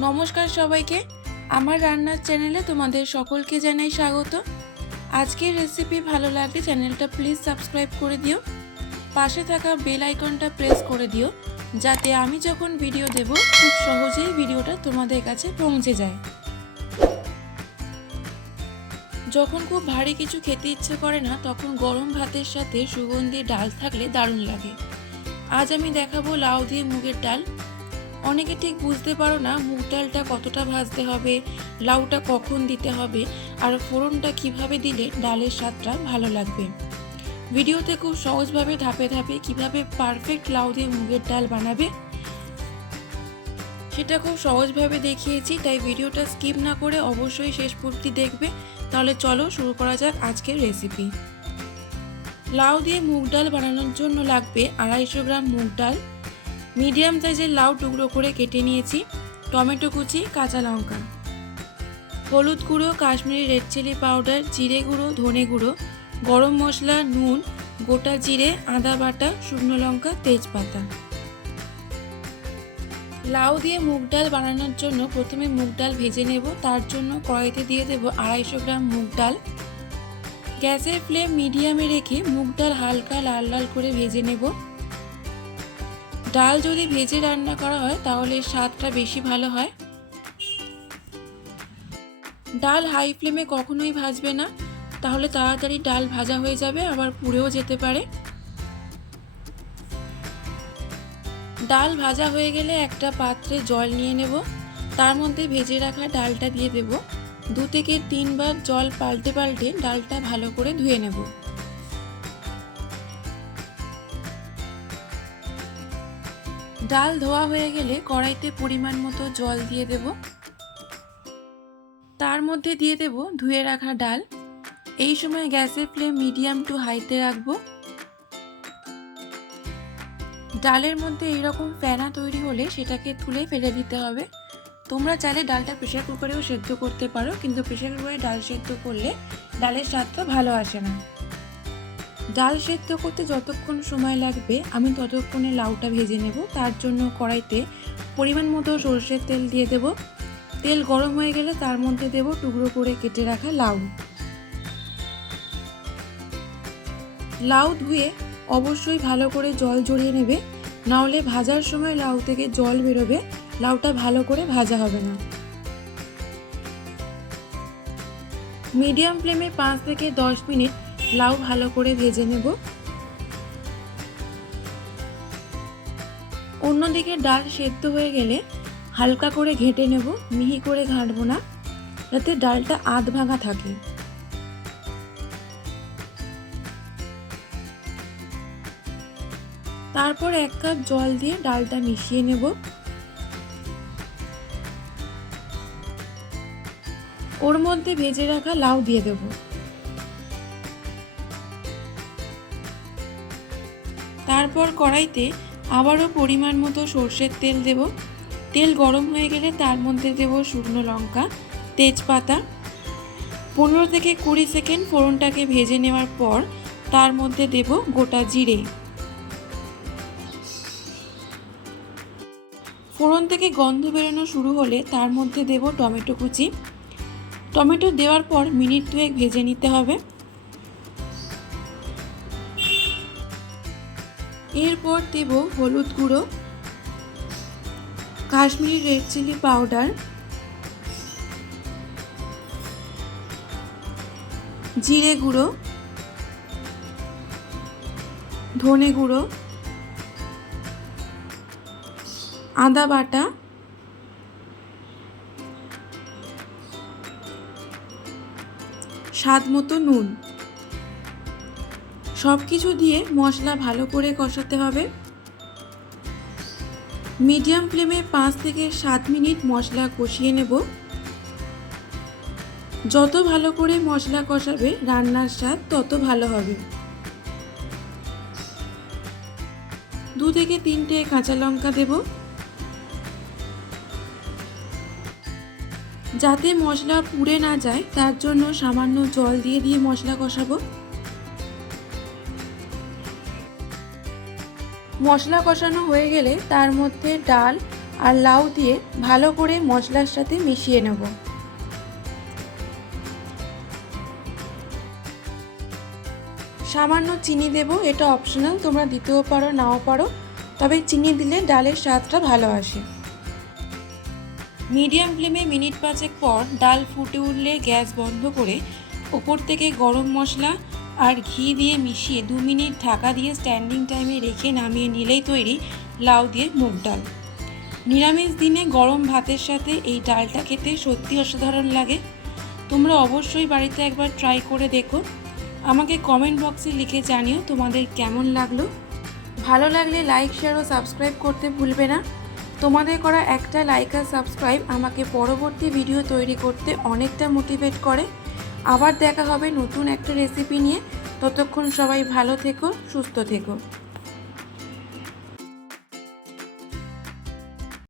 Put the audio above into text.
নমস্কার সবাইকে, আমার রান্নার চ্যানেলে তোমাদের সকলকে জানাই স্বাগত। আজকের রেসিপি ভালো লাগলে চ্যানেলটা প্লিজ সাবস্ক্রাইব করে দিও, পাশে থাকা বেল আইকনটা প্রেস করে দিও, যাতে আমি যখন ভিডিও দেব খুব সহজেই ভিডিওটা তোমাদের কাছে পৌঁছে যায়। যখন খুব ভারী কিছু খেতে ইচ্ছে করে না, তখন গরম ভাতের সাথে সুগন্ধি ডাল থাকলে দারুণ লাগে। আজ আমি দেখাবো লাউ দিয়ে মুগের ডাল। অনেকে ঠিক বুঝতে পারো না মুগ ডালটা কতটা ভাজতে হবে, লাউটা কখন দিতে হবে, আর ফোড়নটা কিভাবে দিলে ডালের স্বাদটা ভালো লাগবে। ভিডিওতে খুব সহজভাবে ধাপে ধাপে কিভাবে পারফেক্ট লাউ দিয়ে মুগের ডাল বানাবে সেটা খুব সহজভাবে দেখিয়েছি, তাই ভিডিওটা স্কিপ না করে অবশ্যই শেষ পর্যন্ত দেখবে। তাহলে চলো শুরু করা যাক আজকের রেসিপি। লাউ দিয়ে মুগ ডাল বানানোর জন্য লাগবে 250 গ্রাম মুগ ডাল, মিডিয়াম সাইজের লাউ টুকরো করে কেটে নিয়েছি, টমেটো কুচি, কাঁচা লঙ্কা, হলুদ গুঁড়ো, কাশ্মীরি রেড চিলি পাউডার, জিরে গুঁড়ো, ধনে গুঁড়ো, গরম মশলা, নুন, গোটা জিরে, আদা বাটা, শুকনো লঙ্কা, তেজপাতা। লাউ দিয়ে মুগ ডাল বানানোর জন্য প্রথমে মুগ ডাল ভেজে নেব। তার জন্য কড়াইতে দিয়ে দেব 250 গ্রাম মুগ ডাল। গ্যাসের ফ্লেম মিডিয়ামে রেখে মুগ ডাল হালকা লাল লাল করে ভেজে নেব। ডাল যদি ভেজে রান্না করা হয় তাহলে স্বাদটা বেশি ভালো হয়। ডাল হাই ফ্লেমে কখনোই ভাজবে না, তাহলে তাড়াতাড়ি ডাল ভাজা হয়ে যাবে, আবার পুড়েও যেতে পারে। ডাল ভাজা হয়ে গেলে একটা পাত্রে জল নিয়ে নেব, তার মধ্যে ভেজে রাখা ডালটা দিয়ে দেব। 2 থেকে 3 বার জল পাল্টে পাল্টে ডালটা ভালো করে ধুয়ে নেব। ডাল ধোয়া হয়ে গেলে কড়াইতে পরিমাণ মতো জল দিয়ে দেব, তার মধ্যে দিয়ে দেব ধুয়ে রাখা ডাল। এই সময় গ্যাসের ফ্লেম মিডিয়াম টু হাইতে রাখবো। ডালের মধ্যে এইরকম ফেনা তৈরি হলে সেটাকে তুলে ফেলে দিতে হবে। তোমরা চাইলে ডালটা প্রেসার কুকারেও সেদ্ধ করতে পারো, কিন্তু প্রেসার কুকারে ডাল সেদ্ধ করলে ডালের স্বাদটা ভালো আসে না। ডাল সেদ্ধ করতে যতক্ষণ সময় লাগবে আমি ততক্ষণে লাউটা ভেজে নেব। তার জন্য কড়াইতে পরিমাণ মতো সরষের তেল দিয়ে দেব। তেল গরম হয়ে গেলে তার মধ্যে দেব টুকরো করে কেটে রাখা লাউ। লাউ ধুয়ে অবশ্যই ভালো করে জল ঝরিয়ে নেবে, নাহলে ভাজার সময় লাউ থেকে জল বেরোবে, লাউটা ভালো করে ভাজা হবে না। মিডিয়াম ফ্লেমে 5 থেকে 10 মিনিট লাউ ভালো করে ভেজে নেব। অন্যদিকে ডাল সেদ্ধ হয়ে গেলে হালকা করে ঘেঁটে নেব, মিহি করে ঘাঁটবো না, যাতে ডালটা আধ ভাঙা থাকে। তারপর 1 কাপ জল দিয়ে ডালটা মিশিয়ে নেব। ওর মধ্যে ভেজে রাখা লাউ দিয়ে দেব। তারপর কড়াইতে আবারও পরিমাণ মতো সরষের তেল দেব। তেল গরম হয়ে গেলে তার মধ্যে দেব শুকনো লঙ্কা, তেজপাতা। 15 থেকে 20 সেকেন্ড ফোড়নটাকে ভেজে নেওয়ার পর তার মধ্যে দেব গোটা জিরে। ফোড়ন থেকে গন্ধ বেরোনো শুরু হলে তার মধ্যে দেব টমেটো কুচি। টমেটো দেওয়ার পর মিনিট 2 ভেজে নিতে হবে। এরপর দেব হলুদ গুঁড়ো, কাশ্মীরি রেড চিলি পাউডার, জিরে গুঁড়ো, ধনে গুঁড়ো, আদা বাটা, স্বাদ মতো নুন। সব কিছু দিয়ে মশলা ভালো করে কষাতে হবে। মিডিয়াম ফ্লেমে 5 থেকে 7 মিনিট মশলা কষিয়ে নেব। যত ভালো করে মশলা কষাবে রান্নার স্বাদ তত ভালো হবে। 2 থেকে 3টে কাঁচা লঙ্কা দেব। যাতে মশলা পুড়ে না যায় তার জন্য সামান্য জল দিয়ে দিয়ে মশলা কষাবো। মশলা কষানো হয়ে গেলে তার মধ্যে ডাল আর লাউ দিয়ে ভালো করে মশলার সাথে মিশিয়ে নেব। সামান্য চিনি দেব, এটা অপশনাল, তোমরা দিতেও পারো নাও পারো, তবে চিনি দিলে ডালের স্বাদটা ভালো আসে। মিডিয়াম ফ্লেমে মিনিট 5 পর ডাল ফুটে উঠলে গ্যাস বন্ধ করে ওপর থেকে গরম মশলা আর ঘি দিয়ে মিশিয়ে 2 মিনিট ঢাকা দিয়ে স্ট্যান্ডিং টাইমে রেখে নামিয়ে নিলেই তৈরি লাউ দিয়ে মুগ ডাল। নিরামিষ দিনে গরম ভাতের সাথে এই ডালটা খেতে সত্যি অসাধারণ লাগে। তোমরা অবশ্যই বাড়িতে একবার ট্রাই করে দেখো। আমাকে কমেন্ট বক্সে লিখে জানিও তোমাদের কেমন লাগলো। ভালো লাগলে লাইক, শেয়ার ও সাবস্ক্রাইব করতে ভুলবে না। তোমাদের করা একটা লাইক আর সাবস্ক্রাইব আমাকে পরবর্তী ভিডিও তৈরি করতে অনেকটা মোটিভেট করে। আবার দেখা হবে নতুন একটা রেসিপি নিয়ে। ততক্ষণ সবাই ভালো থেকো, সুস্থ থেকো।